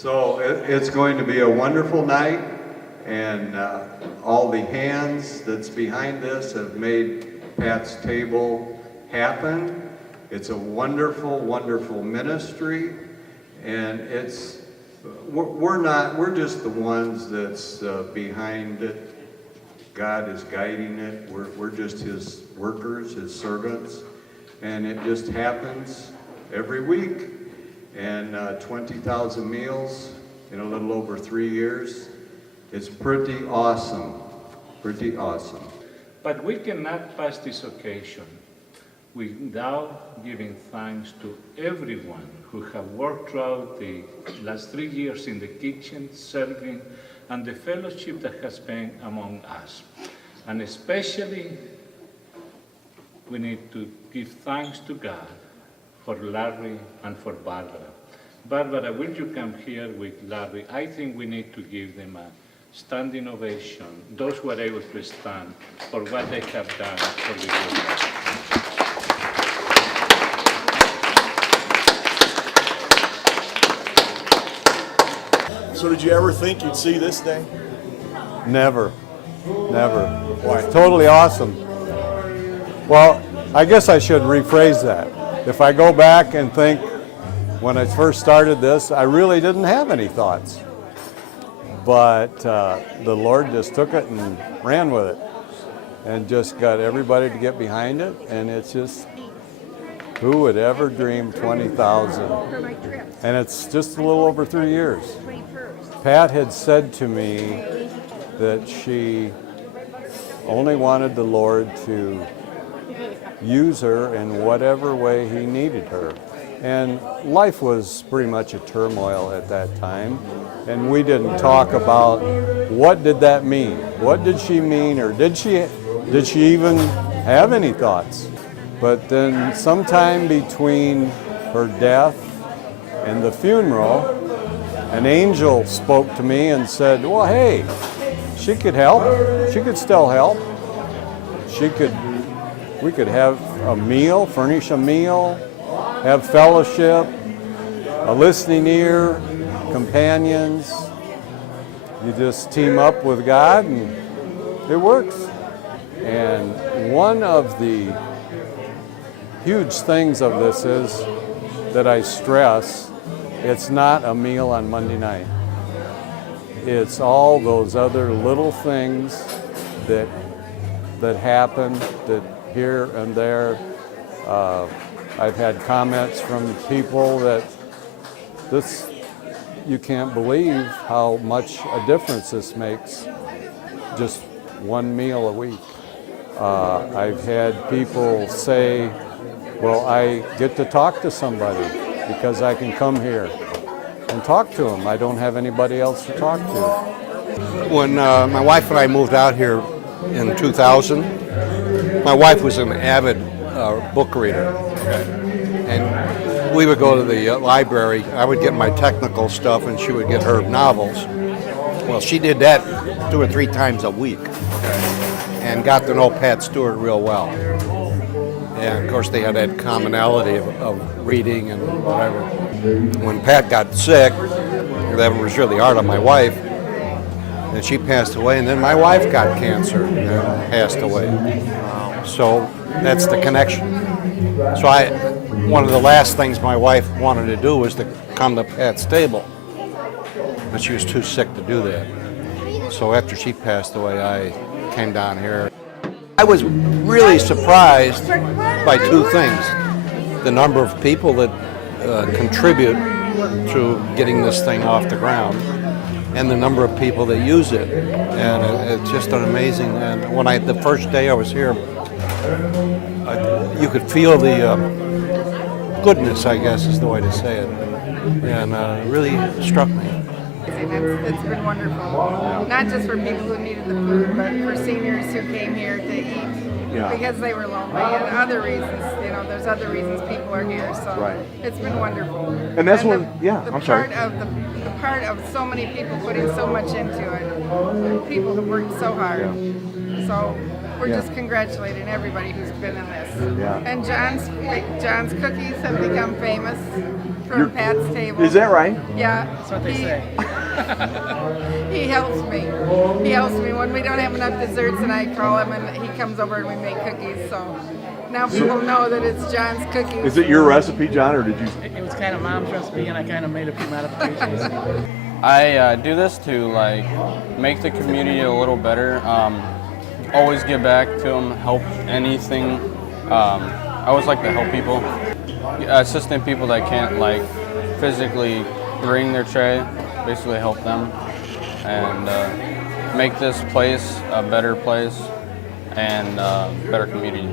So it's going to be a wonderful night, and all the hands that's behind this have made Pat's Table happen. It's a wonderful, wonderful ministry, and we're just the ones that's behind it. God is guiding it. We're just His workers, His servants, and it just happens every week. And 20,000 meals in a little over 3 years. It's pretty awesome, pretty awesome. But we cannot pass this occasion without giving thanks to everyone who have worked throughout the last 3 years in the kitchen, serving, and the fellowship that has been among us. And especially, we need to give thanks to God for Larry and for Barbara. Barbara, will you come here with Larry? I think we need to give them a standing ovation, those who are able to stand, for what they have done for the good. So did you ever think you'd see this day? Never. Why? It's totally awesome. Well, I guess I should rephrase that. If I go back and think, when I first started this, I really didn't have any thoughts. But the Lord just took it and ran with it and just got everybody to get behind it. And it's just, who would ever dream 20,000? And it's just a little over 3 years. Pat had said to me that she only wanted the Lord to use her in whatever way He needed her. And life was pretty much a turmoil at that time, and we didn't talk about what did that mean? What did she mean, or did she even have any thoughts? But then sometime between her death and the funeral, an angel spoke to me and said, well, hey, she could help. She could still help. We could have a meal, furnish a meal, have fellowship, a listening ear, companions. You just team up with God and it works. And one of the huge things of this is that I stress, it's not a meal on Monday night. It's all those other little things that happen, that here and there. I've had comments from people that you can't believe how much a difference this makes, just one meal a week. I've had people say, well, I get to talk to somebody because I can come here and talk to them. I don't have anybody else to talk to. When my wife and I moved out here in 2000, my wife was an avid book reader. And we would go to the library. I would get my technical stuff and she would get her novels. Well, she did that 2 or 3 times a week and got to know Pat Stewart real well. And of course they had that commonality of reading and whatever. When Pat got sick, that was really hard on my wife, and she passed away, and then my wife got cancer and passed away. So that's the connection. So one of the last things my wife wanted to do was to come to Pat's table, but she was too sick to do that. So after she passed away, I came down here. I was really surprised by 2 things. The number of people that contribute to getting this thing off the ground, and the number of people that use it. And it's just an amazing, and when the first day I was here, you could feel the goodness, I guess is the way to say it, and it really struck me. It's been wonderful, not just for people who needed the food, but for seniors who came here to eat because they were lonely and other reasons. There's other reasons people are here, so it's been wonderful. And that's the part of so many people putting so much into it. People have worked so hard. So we're Yeah. just congratulating everybody who's been in this. Yeah. And John's cookies have become famous from Pat's table. Is that right? Yeah. That's what they say. He helps me. He helps me when we don't have enough desserts, and I call him, and he comes over and we make cookies. So now people know that it's John's cookies. Is it your recipe, John, or did you? It was kind of Mom's recipe, and I kind of made a few modifications. I do this to like make the community a little better. Always give back to them, help anything. I always like to help people, assisting people that can't like physically bring their tray. Basically help them and make this place a better place and better community.